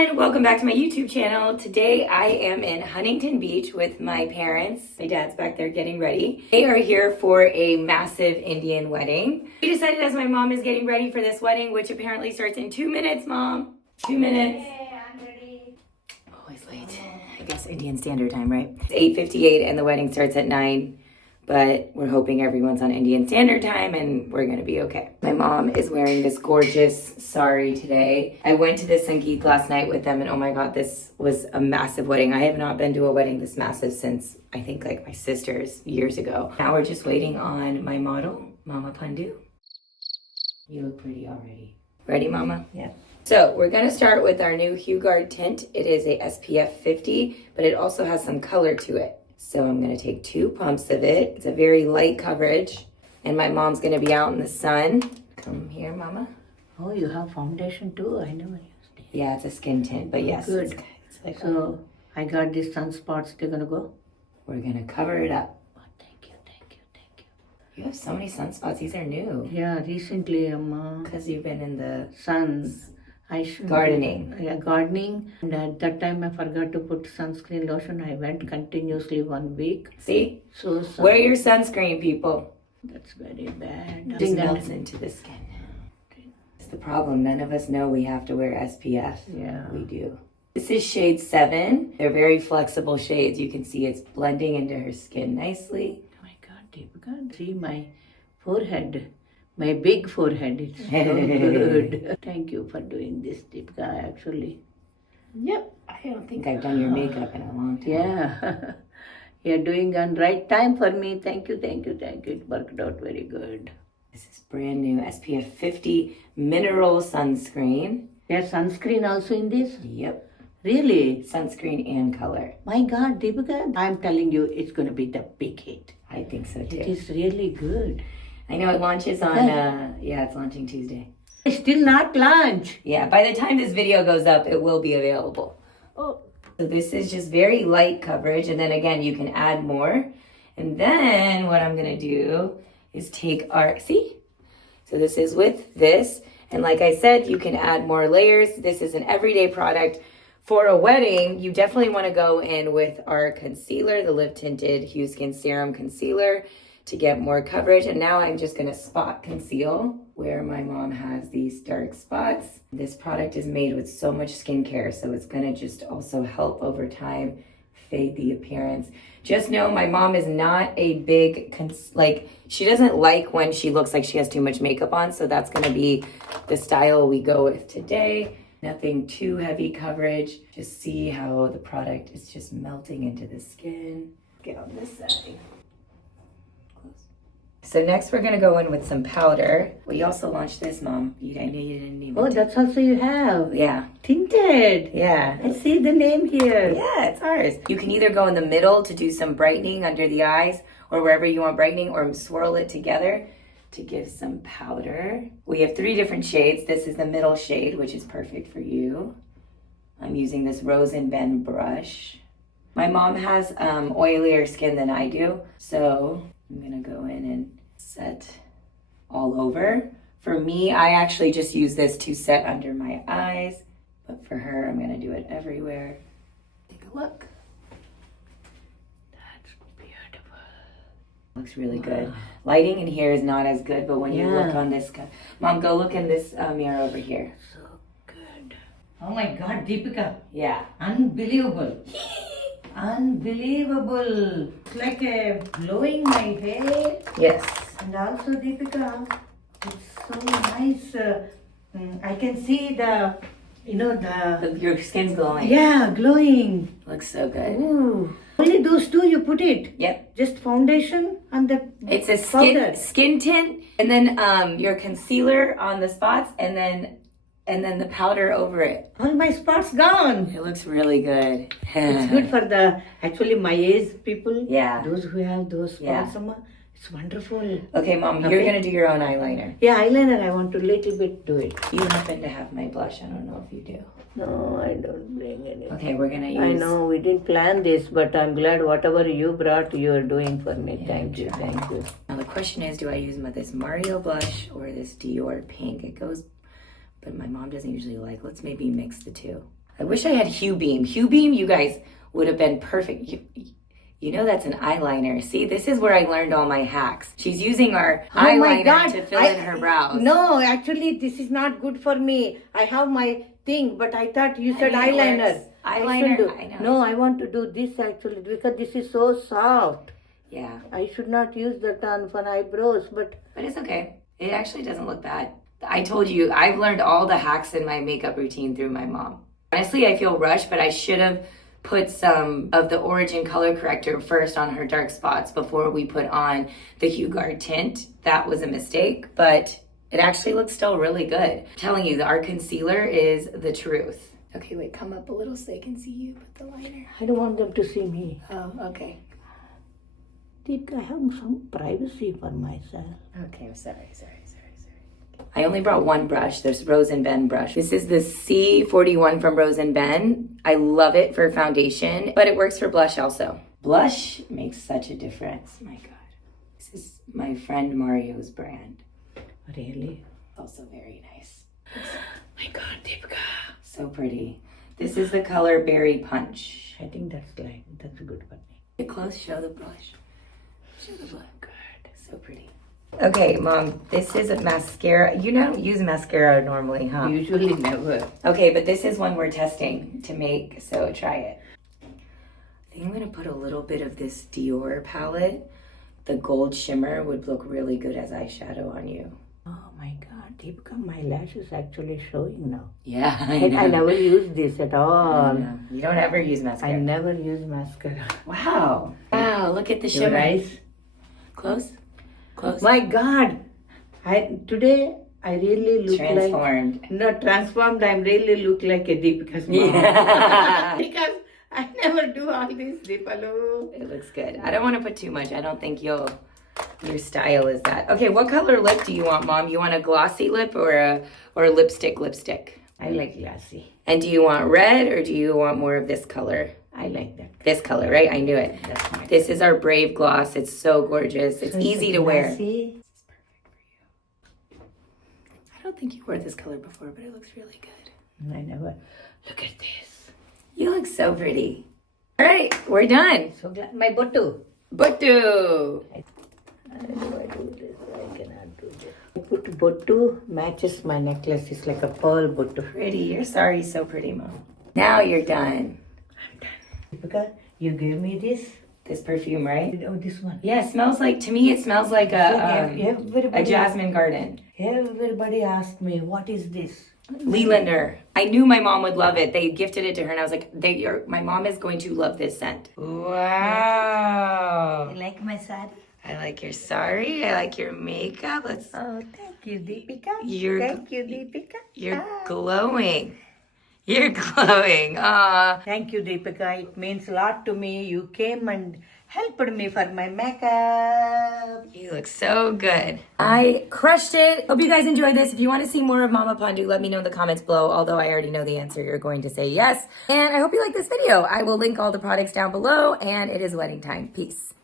everyone, welcome back to my YouTube channel. Today I am in Huntington Beach with my parents. My dad's back there getting ready. They are here for a massive Indian wedding. We decided as my mom is getting ready for this wedding, which apparently starts in 2 minutes, Mom. 2 minutes. Hey, I'm ready. Always late. I guess Indian Standard Time, right? It's 8:58 and the wedding starts at 9. But we're hoping everyone's on Indian Standard Time and we're gonna be okay. My mom is wearing this gorgeous sari today. I went to the Sangeet last night with them and oh my God, this was a massive wedding. I have not been to a wedding this massive since I think like my sister's years ago. Now we're just waiting on my model, Mama Pandu. You look pretty already. Ready, Mama? Yeah. So we're gonna start with our new Hueguard tint. It is a SPF 50, but it also has some color to it. So I'm gonna take 2 pumps of it. It's a very light coverage. And my mom's gonna be out in the sun. Come here, Mama. Oh, you have foundation too? I never used it. Yeah, it's a skin tint, but yes. Good. It's like So I got these sunspots. They're gonna go? we're gonna cover it up. Oh, thank you, thank you, thank you. You have so many sunspots. These are new. Yeah, recently Because you've been in the sun. gardening. Yeah, gardening. And at that time I forgot to put sunscreen lotion. I went continuously 1 week. See? So Wear your sunscreen, people. that's very bad. It just melts into the skin. It's the problem. None of us know we have to wear SPF. Yeah. We do. This is shade 7. They're very flexible shades. You can see it's blending into her skin nicely. Oh my God, Deepica, see my forehead. My big forehead, it's so good. Thank you for doing this, Deepica, actually. Yep. I don't think I've done your makeup in a long time. Yeah. You're doing on right time for me. Thank you, thank you, thank you. It worked out very good. This is brand new SPF 50 mineral sunscreen. There's sunscreen also in this? Yep. Really? Sunscreen and color. My God, Deepica, I'm telling you, it's going to be the big hit. I think so too. It is really good. I know it launches on, yeah, it's launching Tuesday. It's still not launched. Yeah, by the time this video goes up, it will be available. Oh. So this is just very light coverage. And then again, you can add more. And then what I'm gonna do is take our, see? So this is with this. And like I said, you can add more layers. This is an everyday product. For a wedding, you definitely wanna go in with our concealer, the Live Tinted Hueskin Serum Concealer, to get more coverage. And now I'm just gonna spot conceal where my mom has these dark spots. This product is made with so much skincare, so it's gonna just also help over time fade the appearance. Just know my mom is not a big, she doesn't like when she looks like she has too much makeup on, so that's gonna be the style we go with today. Nothing too heavy coverage. Just see how the product is just melting into the skin. Get on this side. So next we're gonna go in with some powder. We also launched this, Mom. I knew you didn't even. Oh, that's also you have. Yeah. Tinted. Yeah. I see the name here. Yeah, it's ours. You can either go in the middle to do some brightening under the eyes or wherever you want brightening, or swirl it together to give some powder. We have 3 different shades. This is the middle shade, which is perfect for you. I'm using this Rose and Bend brush. My mom has oilier skin than I do, so I'm gonna go in and set all over. For me, I actually just use this to set under my eyes, but for her, I'm gonna do it everywhere. Take a look. That's beautiful. Looks really good. Lighting in here is not as good, but when you look on this, Mom, go look in this mirror over here. So good. Oh my God, Deepica. Yeah. Unbelievable. Unbelievable. It's like blowing my hair. Yes. And also, Deepica, it's so nice. I can see Your skin's glowing. yeah, glowing. Looks so good. Ooh. Only those 2 you put it. Yep. Just foundation and the It's a powder. skin tint, and then your concealer on the spots, and then the powder over it. All my spots gone. It looks really good. It's good for actually my age people. Yeah. Those who have those spots. Yeah. It's wonderful. Okay, Mom, you're gonna do your own eyeliner. Yeah, eyeliner, I want to little bit do it. You happen to have my blush. I don't know if you do. No, I don't bring any. Okay, we're gonna use. I know, we didn't plan this, but I'm glad whatever you brought, you are doing for me. Yeah, thank you, thank you. Now the question is, do I use this Mario blush or this Dior pink? It goes, but my mom doesn't usually like. Let's maybe mix the 2. I wish I had Hue Beam. Hue Beam, you guys, would have been perfect. You know that's an eyeliner. See, this is where I learned all my hacks. She's using our eyeliner to fill in her brows. No, actually, this is not good for me. I have my thing, but I thought you said eyeliner. Eyeliner, I know. No, I want to do this actually because this is so soft. Yeah. I should not use that on for eyebrows, but it's okay. It actually doesn't look bad. I told you, I've learned all the hacks in my makeup routine through my mom. Honestly, I feel rushed, but I should have put some of the Origin color corrector first on her dark spots before we put on the Hueguard tint. That was a mistake, but it actually looks still really good. I'm telling you, our concealer is the truth. Okay, wait, come up a little so I can see you with the liner. I don't want them to see me. Oh, okay. Deepica, I have some privacy for myself. Okay, I'm sorry. I only brought one brush, this Rose & Ben brush. This is the C41 from Rose & Ben. I love it for foundation, but it works for blush also. Blush makes such a difference, my God. This is my friend Mario's brand. Really? Also very nice. My God, Deepica. So pretty. This is the color Berry Punch. I think that's a good one. Get close, show the blush. Show the blush. Good, so pretty. Okay, Mom, this is a mascara. You don't use mascara normally, huh? Usually never. Okay, but this is one we're testing to make, so try it. I think I'm gonna put a little bit of this Dior palette. The gold shimmer would look really good as eyeshadow on you. Oh my God, Deepica, my lash is actually showing now. Yeah, I know. I never use this at all. You don't ever use mascara. I never use mascara. Wow. Wow, look at the Your shimmer. eyes? Close. Close. My God, today I really look Transformed. Not transformed. I really look like a Deepica's mom. Yeah. Because I never do all this, Deepalu. It looks good. I don't want to put too much. I don't think your style is that. Okay, what color lip do you want, Mom? You want a glossy lip or a lipstick? I like glassy. And do you want red or do you want more of this color? I like that. This color, right? I knew it. This is our Brave Gloss. It's so gorgeous. It's easy to wear. This is perfect for you. I don't think you wore this color before, but it looks really good. I never. Look at this. You look so pretty. All right, we're done. So glad. My bottu. Bottu. How do I do this? I cannot do this. I put bottu matches my necklace. It's like a pearl bottu. Pretty. Your saree's so pretty, Mom. Now you're done. I'm done. Deepica, you gave me this perfume, right? Oh, this one. Yeah, it smells like, to me, it smells like a jasmine garden. Everybody asked me, what is this? Hueliner. I knew my mom would love it. They gifted it to her, and I was like, my mom is going to love this scent. Wow. You like my sari? I like your sari. I like your makeup. Oh, thank you, Deepica. Thank you, Deepica. You're glowing. You're glowing. Thank you, Deepica. It means a lot to me. You came and helped me for my makeup. You look so good. I crushed it. Hope you guys enjoyed this. If you want to see more of Mama Pandu, let me know in the comments below. Although I already know the answer, you're going to say yes. And I hope you like this video. I will link all the products down below, and it is wedding time. Peace.